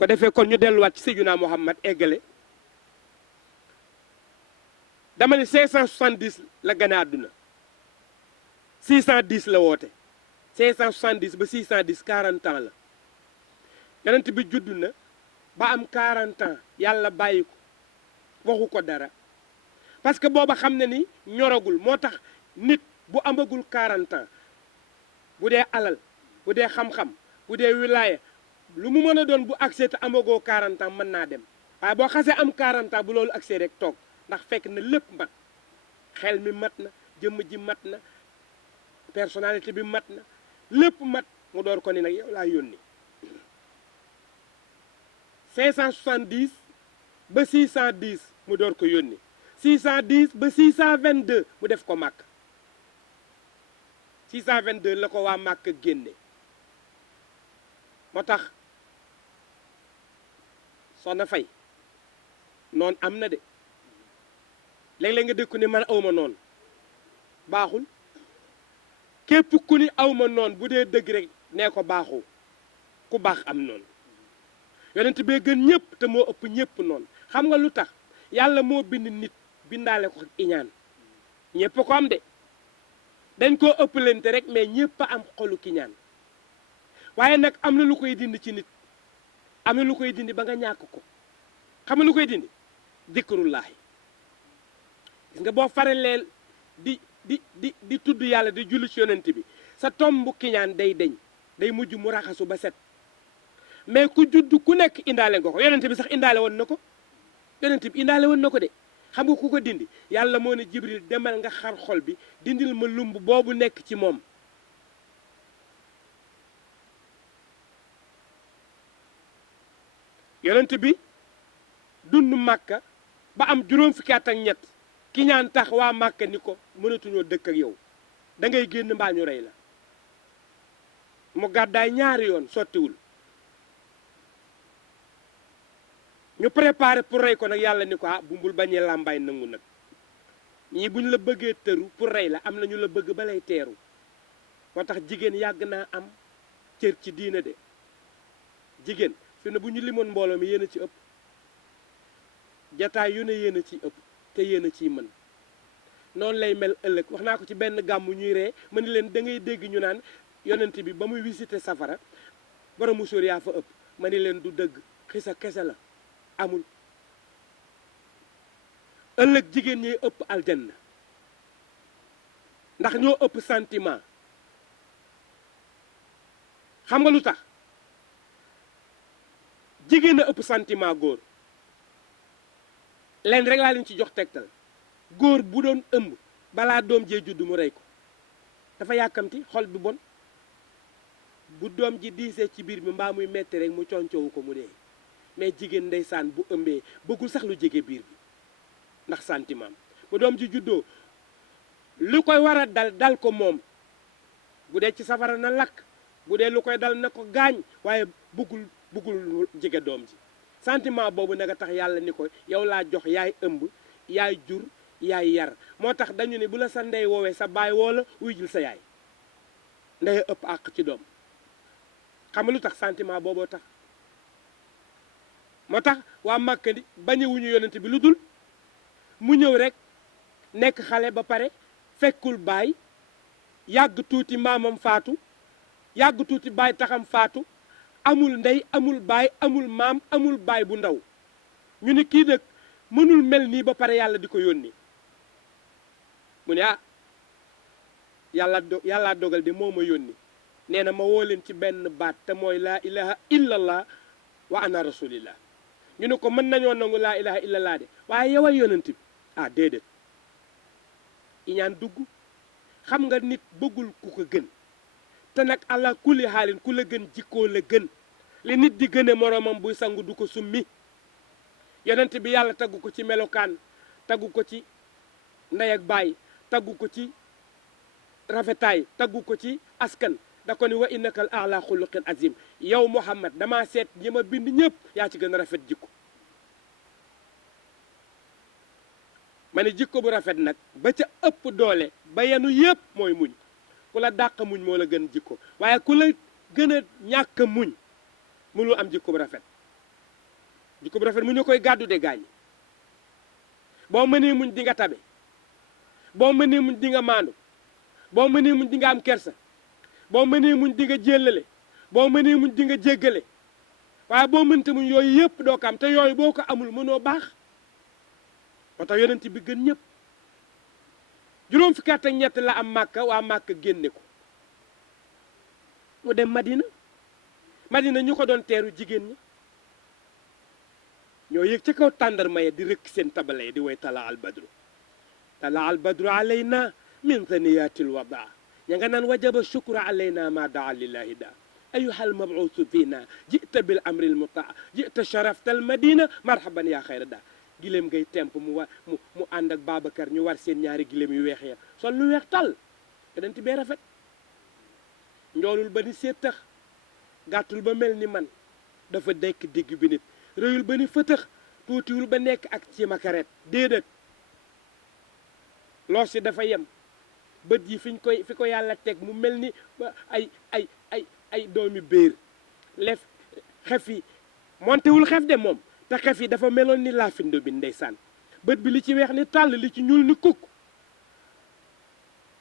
ko defee kon ñu delluwaat ci Seydina Muhammad eggale dama ne 570 la gane àdduna 610 la woote 570 ba 610 40 ans la yonent bi judd na ba am 40 ans yàlla bàyyi ko waxu ko dara parce que booba xam ne ni ñoragul moo tax nit bu amagul 40 ans bu dee alal bu dee xam-xam bu dee wilaaya lu mu mën a doon bu accès te amagoo 40 ans mën naa dem waaye boo xasee am 40 ans bu loolu accès rek toog ndax fekk na lépp mat xel mi mat na jëmm ji mat na personnalité bi mat na lépp mat mu door ko ni nag yow laa yónni 570 ba 610 mu door ko yónni 610 ba 622 mu def ko màkk 622 la ko waa màkk génne moo tax soxna Fay noonu am na de léeg-léeg nga dégg ku ne man awma noonu baaxul képp ku ni awma noonu bu dee dëgg rek nee ko baaxoo ku baax am noonu yonent bee gën ñëpp te moo ëpp ñëpp noonu xam nga lu tax yàlla moo bind nit bindaale ko iñaan ñëpp ko am de dañ koo ëppalante rek mais ñëpp a am xolu kiñaan waaye nag am na lu koy dindi ci nit am na lu koy dindi ba nga ñàkk ko xam nga lu koy dindi dikrullaahi gis nga boo farelee di tudd yàlla di julli ci yonent bi sa tombu kiñaan day deñ day mujj mu raxasu ba set mais ku judd ku nekk indaale nga ko yonent bi sax indaale woon na ko yonent bi indaale woon na ko de xam nga ku ko dindi yàlla moo ne Jibril demal nga xar xol bi dindil ma lumb boobu nekk ci moom yonent bi dund màkka ba am juróom fukki at ak ñett ki ñaan tax waa màkka ni ko mënatuñoo dëkk ak yow da ngay génn mbaa ñu rey la mu gàddaay ñaari yoon sottiwul ñu préparé pour rey ko nag yàlla ni ko ah bumbul bañee làmbaay nangu nag ñii buñ la bëggee tëru pour rey la am na ñu la bëgg ba lay teeru moo tax jigéen yàgg naa am cër ci diina de jigéen fi ne bu ñu limoon mbooloo mi yéen a ci ëpp jataay yu ne yéen a ciy ëpp te yéen a ciy mën noonu lay mel ëllëg wax naa ko ci benn gàmmu ñuy ree ma ni leen da ngay dégg ñu naan yonent bi ba muy visité safara borom musóor yaa fa ëpp ma ni leen du dëgg xisa kese la amul ëllëg jigéen ñi ëpp aljanna ndax ñoo ëpp sentiment xam nga lu tax jigéen a ëpp sentiment góor leen rek laa leen ci jox tegtal góor bu doon ëmb balaa doom jee judd mu rey ko dafa yàkkamti xol bi bon bu doom ji diisee ci biir bi mbaa muy metti rek mu concoowu ko mu dee mais jigéen ndeysaan bu ëmbee bëggul sax lu jege biir bi ndax sentiment bu doom ji juddoo lu koy war a dal ko moom bu dee ci safara na lakk bu dee lu koy dal na ko gaañ waaye bëggul jege doom ji sentiment boobu nag a tax yàlla ni ko yow laa jox yaay ëmb yaay jur yaay yar moo tax dañu ne bu la sa ndey woowee sa baay woo la wuy jul sa yaay ndey ëpp àq ci doom xam nga lu tax sentiment booboo tax moo tax waa Màkka di bañewuñu yonent bi lu dul mu ñëw rek nekk xale ba pare fekkul baay yàgg tuuti maamam faatu yàgg tuuti baay taxam faatu amul ndey amul baay amul maam amul baay bu ndaw ñu ne kii nag mënul mel nii ba pare yàlla di ko yónni mu ne ah yàllaa dogal de moo ma yónni nee na ma woo leen ci benn baat te mooy laa ilaha illallah wa ana rasulillah ñu ne ko mën nañoo nangu laa ilaha illallah de waaye yow ay yonent bi ah déedéet iñaan dugg xam nga nit bëggul ku ko gën te nag allah kulli xaalin ku la gën jikkoo la gën li nit di gëne moroomam buy sangu du ko summi yonent bi yàlla taggu ko ci melokaan taggu ko ci ndey ak baay taggu ko ci rafetaay taggu ko ci askan da ko ni wa innaka al a'la xuluqin azim yow Muhammad dama seet ñi ma bind ñëpp yaa ci gën a rafet jikko ma ne jikko bu rafet nag ba ca ëpp doole ba yenu yëpp mooy muñ ku la dàq muñ moo la gën jikko waaye ku la gën a ñàkk muñ mënul am jikko bu rafet jikko bu rafet mu ñu koy gàddu de gaañ boo mënee muñ di nga tabe boo mënee muñ di nga maandu boo mënee muñ di nga am kersa boo mënee muñ di nga jéllale boo mënee muñ di nga jéggale waaye boo mënta muñ yooyu yëpp doo ko am te yooyu boo ko amul mënoo baax moo tax yonent bi gën ñëpp juróom fukki at ak ñett la am màkka waa màkka génne ko mu dem madina ñu ko doon teeru jigéen ñi ñoo yëg ca kaw tàndarma ya di rëkk seen tabala ya di way tala al badru alayna min thaniyatil wadaa ña nga naan wajaba shukru alayna ma daa lillahi da ayuha al mabuusu fiina jita bil amri al mutaa jita sharafta al madina marhaban yaa xayra da giléem ngay temp mu ànd ak Babacar ñu war seen ñaari giléem yu weex ya sol lu weex tal yonent bee rafet njoolul ba ni seetax gàttul ba mel ni man dafa dekk digg bi nit rëyul ba ni fëtëx tuutiwul ba nekk ak ci makaret déedéet loos yi dafa yem bët yi fi ko yàlla teg mu mel ni ay doomi béer lef xef yi montewul xef de moom te xef yi dafa meloon ni laafindo bi ndeysaan bët bi li ci weex ni tàll li ci ñuul ni kukk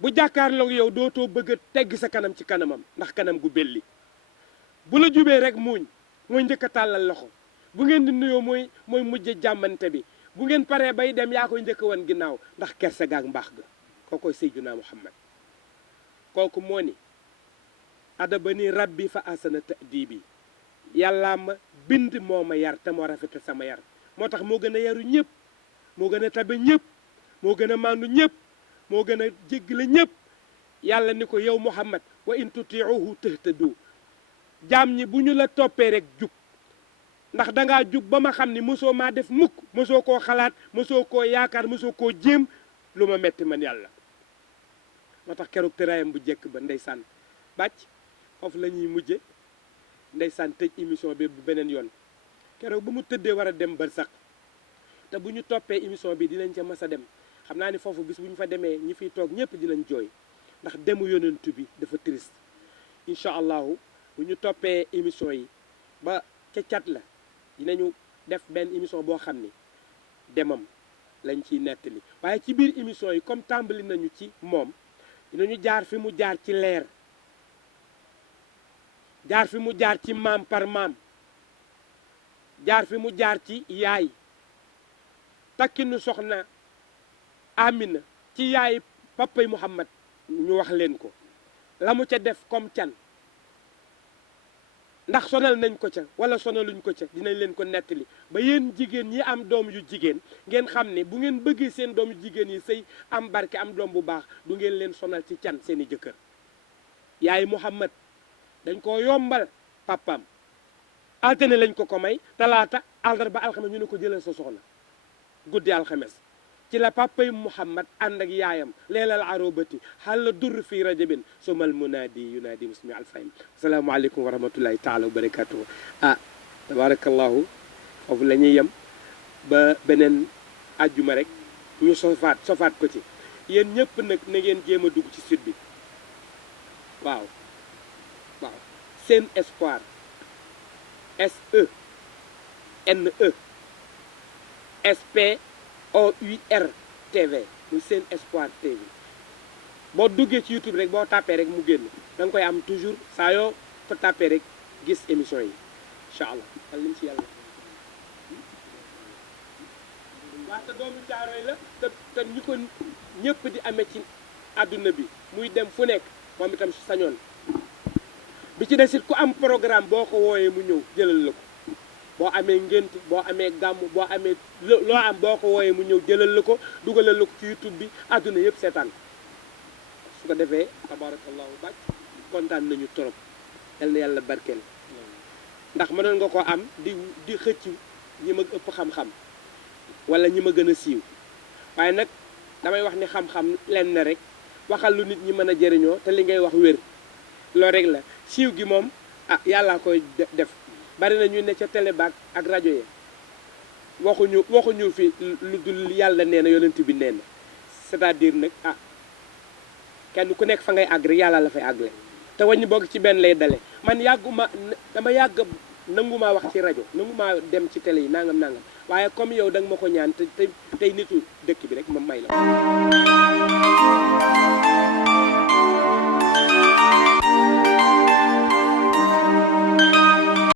bu jàkkaarloog yow dootoo bëgg a tegg sa kanam ci kanamam ndax kanam gu belli bu la jubee rek muuñ mooy njëkk a tàllal loxo bu ngeen di nuyoo mooy mujj jàmmante bi bu ngeen paree bay dem yaa koy njëkk wan ginnaaw ndax kersa gaak mbaax ga kookoy Seydina Muhammad kooku moo ni adabani rabbi fa asana ta'dibi yàllaa ma bind moo ma yar te moo rafetal sama yar moo tax moo gën a yaru ñëpp moo gën a tabe ñëpp moo gën a maandu ñëpp moo gën a jéggale ñëpp yàlla ni ko yow Muhammad wa in tutiuhu tahtadu jaam ñi bu ñu la toppee rek jub ndax dangaa jub ba ma xam ni mosoo maa def mukk mosoo koo xalaat mosoo koo yaakaar mosoo koo jéem lu ma metti man yàlla moo tax keroog tëraayam bu jekk ba ndeysaan bàcc foofu la ñuy mujje ndeysaan tëj émission bi bu beneen yoon keroog ba mu tëddee war a dem bar sax te bu ñu toppee émission bi dinañ ca mas a dem xam naa ni foofu bis bu ñu fa demee ñi fiy toog ñëpp dinañ jooy ndax demu yonentu bi dafa triste incha allahu bu ñu toppee émission yi ba ca cat la dinañu def benn émission boo xam ni demam lañ ciy nettali waaye ci biir émission yi comme tàmbali nañu ci moom dinañu jaar fi mu jaar ci leer jaar fi mu jaar ci maam par maam jaar fi mu jaar ci yaay takkinu soxna Amina ci yaay papay Muhammad ñu wax leen ko la mu ca def comme can ndax sonal nañ ko ca wala sonaluñ ko ca dinañ leen ko nettali ba yéen jigéen ñi am doom yu jigéen ngeen xam ne bu ngeen bëggee seen doom yu jigéen yi sëy am barke am doom bu baax du ngeen leen sonal ci can seeni jëkkër yaay Muhammad dañ koo yombal papaam altine lañ ko may talaata àllarba alxames ñu ne ko jëlal sa soxna guddi alxames ci la papay Muhammad ànd ak yaayam leelal arobati xalla dur fii rajabin sumal munaadi yunaadi musmi alfahim asalaamaaleykum wa rahmatullahi taala wa barakatuhu tabarakallahu foofu la ñuy yem ba beneen ajjuma rek ñu sofaat ko ci yéen ñëpp nag na ngeen jéem a dugg ci site bi waaw Sen Espoir SENE SPOUR TV muy Sen Espoir TV boo duggee ci YouTube rek boo tàppee rek mu génn da nga koy am toujours saa yoo ko tàppee rek gis émission yi incha allah wala lim si yàlla waa te doomu Caaroy la te ñu ko ñëpp di amee ci àdduna bi muy dem fu nekk moom itam su sañoon bi ci desit ku am programme boo ko wooyee mu ñëw jëlal la ko boo amee ngént boo amee gàmm boo amee loo am boo ko wooyee mu ñëw jëlal la ko dugalal la ko ci YouTube bi àdduna yëpp seetaan su ko defee tabarakallahu bàcc kontaan nañu trop yal na yàlla barkeel ndax mënoon nga ko am di xëcc ñi ma ëpp xam-xam wala ñi ma gën a siiw waaye nag damay wax ni xam-xam leen na rek waxal lu nit ñi mën a jëriñoo te li ngay wax wér loolu rek la siiw gi moom yàllaa koy def bari na ñu ne ca télé baak ak rajo yi waxuñu fi lu dul yàlla nee na yonent bi nee na c'est-à-dire nag kenn ku nekk fa ngay àgg rek yàlla la fay àggale te waññu bokk ci benn lay dale man dama yàgg nangu maa wax ci rajo nangu maa dem ci télé yi nangam waaye comme yow da nga ma ko ñaan te tey nitu dëkk bi rek ma may la